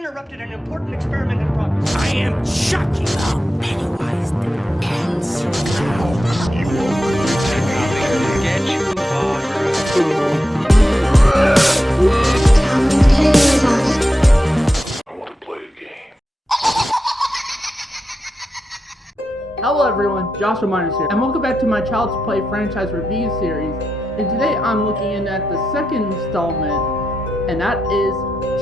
interrupted an important experiment in progress. I am Chucky. Pennywise the ants. You will get you, Barbara. I want to play a game. Hello everyone, Joshua Miners here, and welcome back to my Child's Play franchise review series. And today I'm looking in at the second installment, and that is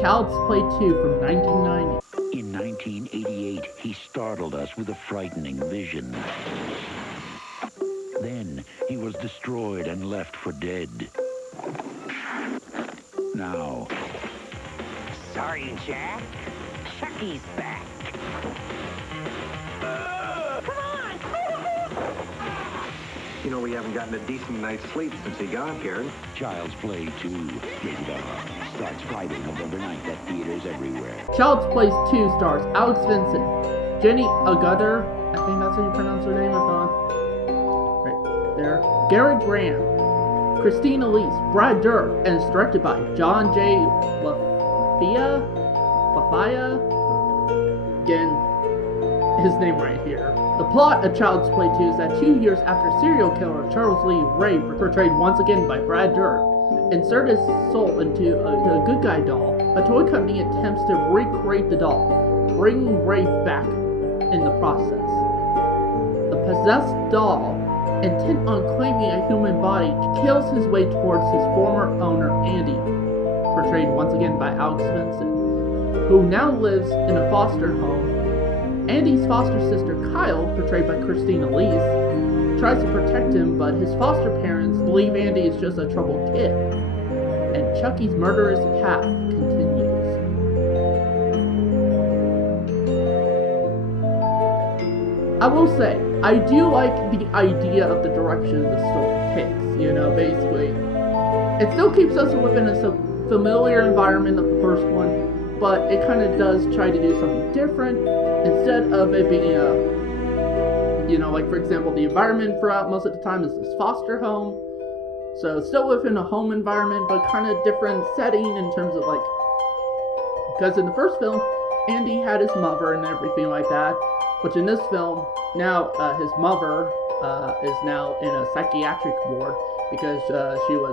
Child's Play 2 from 1990. In 1988, he startled us with a frightening vision. Then he was destroyed and left for dead. Now, Sorry, Jack. Chucky's back. You know, we haven't gotten a decent night's sleep since he got here. Child's Play 2, rated R, starts Friday, November 9th at theaters everywhere. Child's Play 2 stars Alex Vincent, Jenny Agutter, I think that's how you pronounce her name, if not right there, Gary Graham, Christine Elise, Brad Dourif, and it's directed by John J. LaFia? Again, his name right here. The plot of Child's Play 2 is that 2 years after serial killer Charles Lee Ray, portrayed once again by Brad Dourif, inserted his soul into a good guy doll, a toy company attempts to recreate the doll, bringing Ray back in the process. The possessed doll, intent on claiming a human body, kills his way towards his former owner, Andy, portrayed once again by Alex Vincent, who now lives in a foster home. Andy's foster sister, Kyle, portrayed by Christine Elise, tries to protect him, but his foster parents believe Andy is just a troubled kid, and Chucky's murderous path continues. I will say, I do like the idea of the direction the story takes, you know, basically. It still keeps us within a familiar environment of the first one, but it kind of does try to do something different. Instead of it being like for example, the environment throughout most of the time is this foster home. So it's still within a home environment, but kind of different setting in terms of like, because in the first film, Andy had his mother and everything like that. Which in this film, now his mother is now in a psychiatric ward because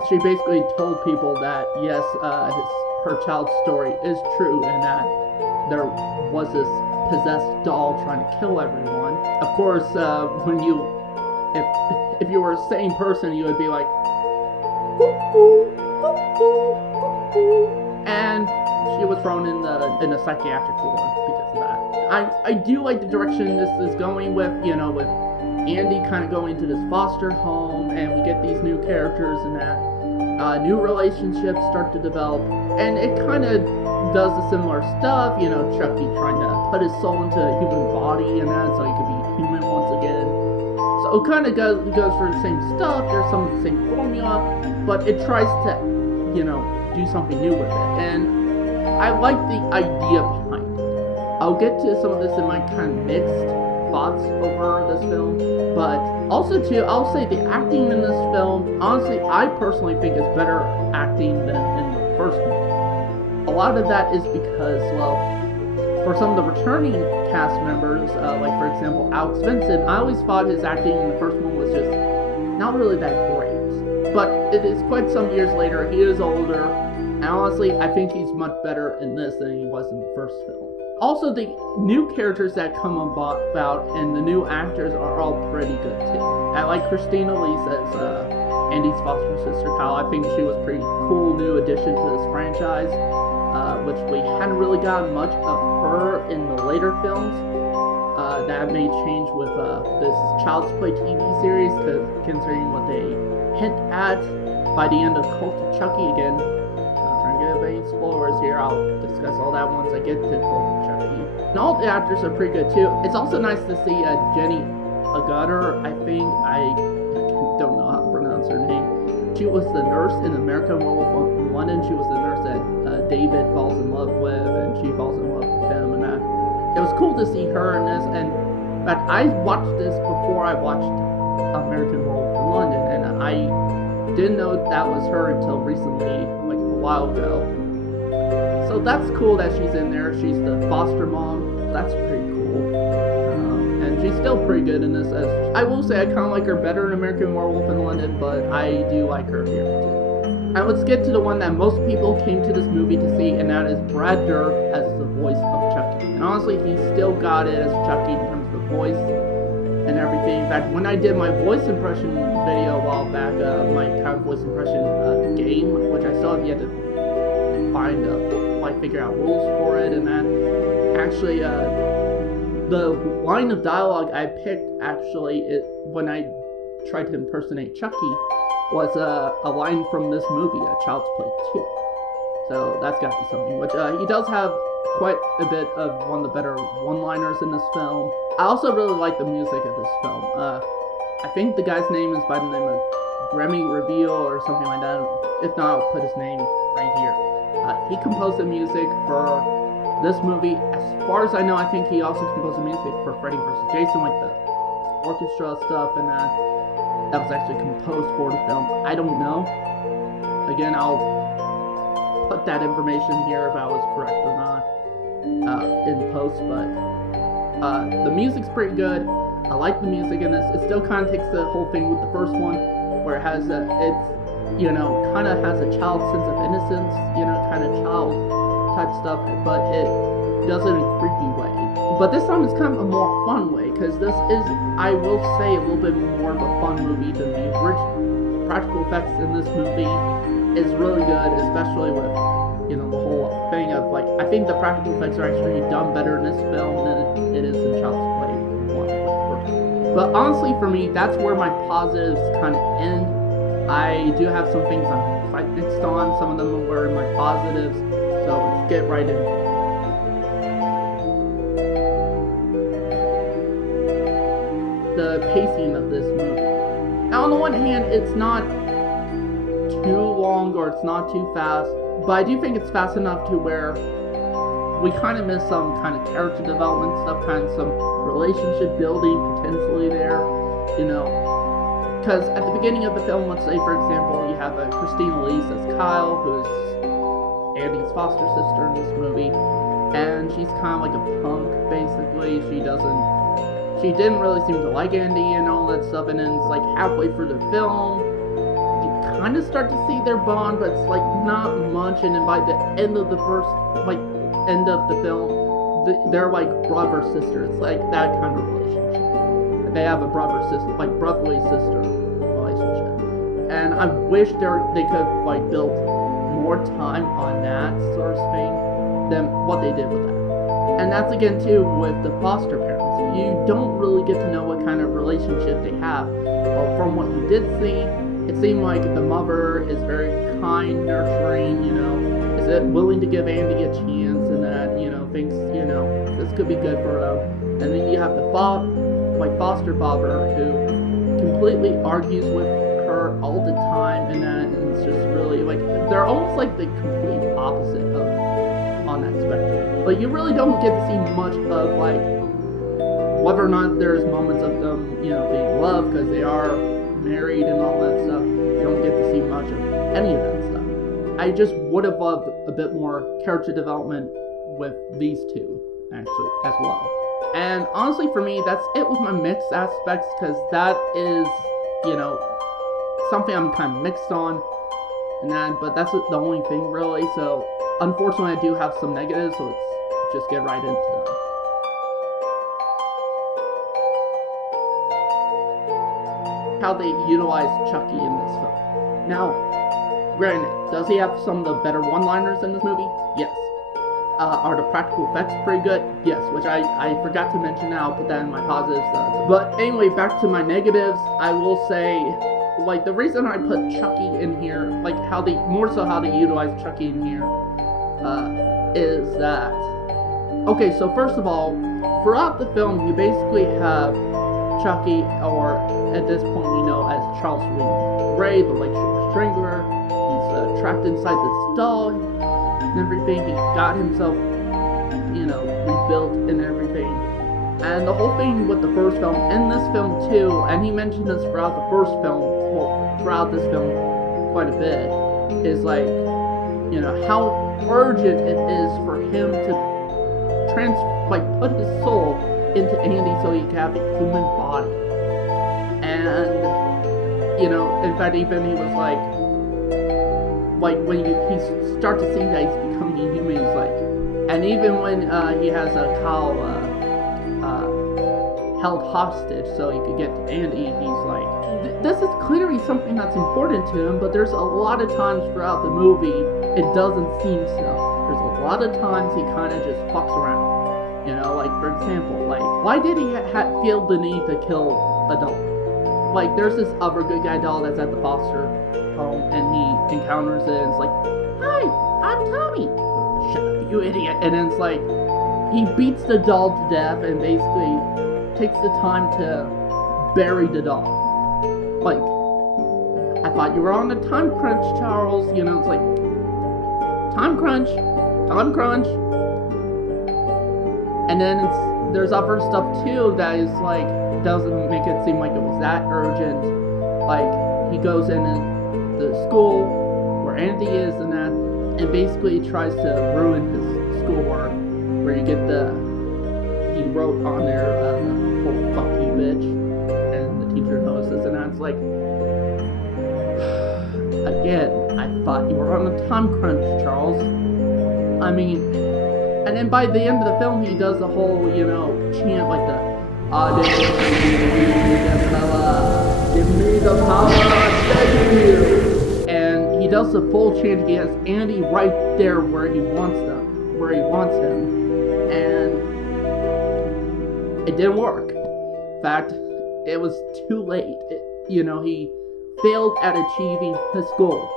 she basically told people that yes, her child's story is true and that there was this possessed doll trying to kill everyone. Of course, if you were a sane person, you would be like, cuckoo, cuckoo, cuckoo, and she was thrown in a psychiatric ward because of that. I do like the direction this is going with, with Andy kind of going to this foster home, and we get these new characters and that. New relationships start to develop, and it kind of does the similar stuff, Chucky trying to put his soul into a human body and that, so he could be human once again. So it kind of goes for the same stuff, there's some of the same formula, but it tries to, do something new with it, and I like the idea behind it. I'll get to some of this in my kind of mixed thoughts over this film, but also too, I'll say the acting in this film, honestly, I personally think is better acting than in the first one. A lot of that is because, well, for some of the returning cast members, like for example Alex Vincent, I always thought his acting in the first one was just not really that great. But it is quite some years later, he is older, and honestly, I think he's much better in this than he was in the first film. Also, the new characters that come about and the new actors are all pretty good too. I like Christina Elise as Andy's foster sister Kyle. I think she was a pretty cool new addition to this franchise, which we hadn't really gotten much of her in the later films. That may change with this Child's Play TV series, because considering what they hint at by the end of Cult of Chucky again. Any spoilers here, I'll discuss all that once I get to Cult of Chucky. And all the actors are pretty good too. It's also nice to see Jenny Agutter, I think, I don't know how to pronounce her name. She was the nurse in American Werewolf in London. She was the nurse that David falls in love with, and she falls in love with him, and that. It was cool to see her in this, and but I watched this before I watched American Werewolf in London, and I didn't know that was her until recently, like a while ago. So that's cool that she's in there. She's the foster mom. That's pretty cool. And she's still pretty good in this. As I will say, I kind of like her better in American Werewolf in London, but I do like her here too. And let's get to the one that most people came to this movie to see, and that is Brad Dourif as the voice of Chucky. And honestly, he still got it as Chucky in terms of the voice and everything. In fact, when I did my voice impression video a while back, my kind of voice impression game, which I still have yet to find figure out rules for it, and then actually the line of dialogue I picked when I tried to impersonate Chucky was a line from this movie, Child's Play 2. So that's got to be something. Which he does have quite a bit of one of the better one-liners in this film. I also really like the music of this film. I think the guy's name is by the name of Remy Reveal or something like that. If not, I'll put his name right here. He composed the music for this movie. As far as I know, I think he also composed the music for Freddy vs. Jason, like the orchestra stuff, and that was actually composed for the film. I don't know. Again, I'll put that information here if I was correct or not in post, but the music's pretty good. I like the music in this. It still kind of takes the whole thing with the first one, where it has kind of has a child sense of innocence, kind of child type stuff, but it does it in a creepy way. But this time it's kind of a more fun way, because this is, I will say, a little bit more of a fun movie than the original. Practical effects in this movie is really good, especially with, the whole thing of, I think the practical effects are actually done better in this film than it is in Child's Play 1. But honestly, for me, that's where my positives kind of end. I do have some things I'm quite fixed on. Some of them were my positives. So let's get right in. The pacing of this movie. Now, on the one hand, it's not too long or it's not too fast, but I do think it's fast enough to where we kind of miss some kind of character development stuff, kind of some relationship building potentially there, Because at the beginning of the film, let's say, for example, you have Christina Lee as Kyle, who's Andy's foster sister in this movie, and she's kind of like a punk, basically. She didn't really seem to like Andy and all that stuff, and then it's halfway through the film, you kind of start to see their bond, but it's not much, and then by the end of the end of the film, they're brother sister. It's that kind of relationship. They have a brother-sister, brotherly-sister relationship. And I wish they could have built more time on that sort of thing than what they did with that. And that's again too with the foster parents. You don't really get to know what kind of relationship they have. But from what you did see, it seemed like the mother is very kind, nurturing, is it willing to give Andy a chance and that, thinks, this could be good for them. And then you have the foster father who completely argues with her all the time, and it's just really they're almost the complete opposite of on that spectrum. But you really don't get to see much of whether or not there's moments of them being loved, because they are married and all that stuff. You don't get to see much of any of that stuff. I just would have loved a bit more character development with these two actually as well. And honestly, for me, that's it with my mixed aspects, because that is, something I'm kind of mixed on, but that's the only thing really. So unfortunately, I do have some negatives, so let's just get right into them. How they utilize Chucky in this film. Now, granted, does he have some of the better one-liners in this movie? Yes. Are the practical effects pretty good? Yes, which I forgot to mention now. I'll put that in my positives. But anyway, back to my negatives. I will say, the reason I put Chucky in here, how they utilize Chucky in here, is that, okay, so first of all, throughout the film, you basically have Chucky, or at this point we know as Charles Ray, the Lakeshore Strangler. He's trapped inside this doll and everything. He got himself, rebuilt and everything. And the whole thing with the first film, and this film too, and he mentioned this throughout the first film, throughout this film quite a bit, is how urgent it is for him to put his soul into Andy so he can have a human body. And, in fact, even he was like when he start to see that he's becoming human, he's like, and even when he has Kyle held hostage so he could get to Andy, he's like, this is clearly something that's important to him, but there's a lot of times throughout the movie it doesn't seem so. There's a lot of times he kind of just fucks around. Like, for example, like, why did he feel the need to kill a doll? Like, there's this other good guy doll that's at the foster home, and he encounters it, and it's like, hi, I'm Tommy. Shut up, you idiot. And then it's like, he beats the doll to death, and basically takes the time to bury the doll. Like, I thought you were on a time crunch, Charles. It's like, time crunch. And then there's other stuff too that is like, doesn't make it seem like it was that urgent. Like, he goes in the school where Andy is and that, and basically tries to ruin his schoolwork, where you get he wrote on there, oh, fuck you, bitch, and the teacher notices, and that's like, again, I thought you were on a time crunch, Charles. I mean, and then by the end of the film, he does the whole, chant like the, give me the power, I beg you. And he does the full chant. He has Andy right there where he wants him. And it didn't work. In fact, it was too late. He failed at achieving his goal.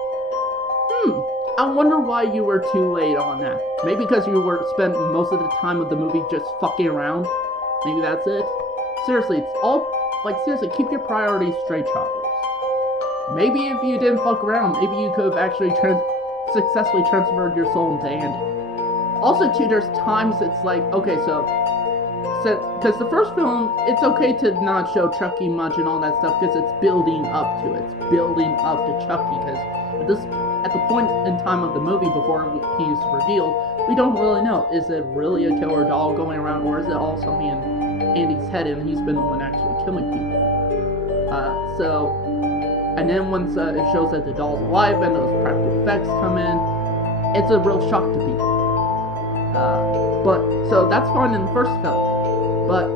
I wonder why you were too late on that. Maybe because you spent most of the time of the movie just fucking around. Maybe that's it. Seriously, seriously, keep your priorities straight, Charles. Maybe if you didn't fuck around, maybe you could have actually successfully transferred your soul into Andy. Also, too, there's times it's like, okay, because the first film, it's okay to not show Chucky much and all that stuff, because it's building up to it. It's building up to Chucky, because at the point in time of the movie before he's revealed, we don't really know. Is it really a killer doll going around, or is it all something in Andy's head and he's been the one actually killing people? And then once it shows that the doll's alive and those practical effects come in, it's a real shock to people. So that's fine in the first film. But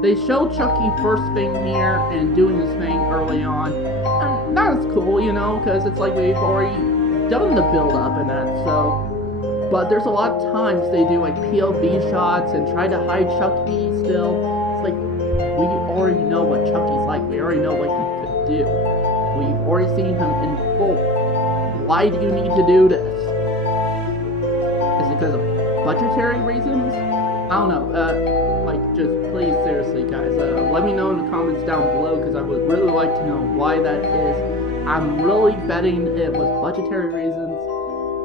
they show Chucky first thing here and doing his thing early on. And that's cool, because it's like we've already done the build-up and that, so... But there's a lot of times they do, like, POV shots and try to hide Chucky still. It's like, we already know what Chucky's like. We already know what he could do. We've already seen him in full. Why do you need to do this? Is it because of budgetary reasons? I don't know. Just please, seriously, guys, let me know in the comments down below, because I would really like to know why that is. I'm really betting it was budgetary reasons,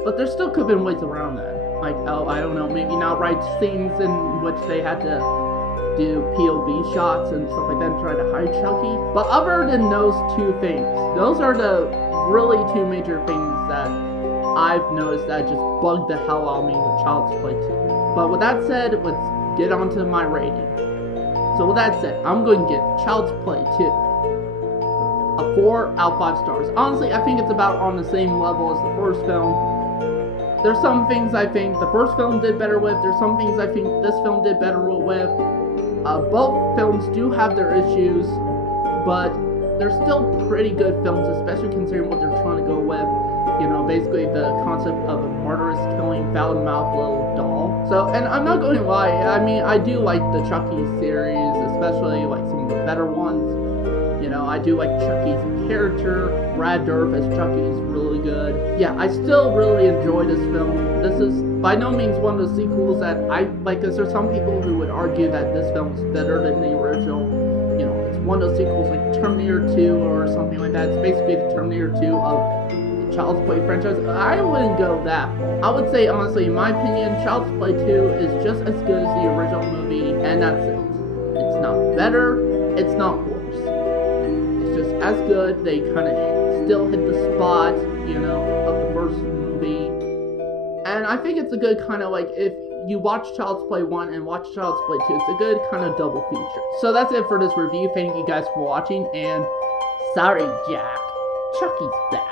but there still could have been ways around that. Like, I don't know, maybe not write scenes in which they had to do POV shots and stuff like that and try to hide Chucky. But other than those two things, those are the really two major things that I've noticed that just bugged the hell out of me with Child's Play 2. But with that said, let's get on to my rating. So with that said, I'm going to give Child's Play 2 a 4 out of 5 stars. Honestly, I think it's about on the same level as the first film. There's some things I think the first film did better with. There's some things I think this film did better with. Both films do have their issues, but they're still pretty good films, especially considering what they're trying to go with. Basically the concept of a murderous killing foul-mouthed little doll. So, and I'm not going to lie, I mean, I do like the Chucky series, especially like some of the better ones. I do like Chucky's character. Brad Dourif as Chucky is really good. Yeah, I still really enjoy this film. This is by no means one of the sequels that I like, because there's some people who would argue that this film is better than the original. It's one of those sequels like Terminator 2 or something like that. It's basically the Terminator 2 of the Child's Play franchise. I wouldn't go that far. I would say, honestly, in my opinion, Child's Play 2 is just as good as the original movie, and that's it. It's not better, it's not worse. It's just as good. They kind of still hit the spot, of the first movie. And I think it's a good kind of like, if you watch Child's Play 1 and watch Child's Play 2, it's a good kind of double feature. So that's it for this review. Thank you guys for watching, and sorry, Jack. Chucky's back.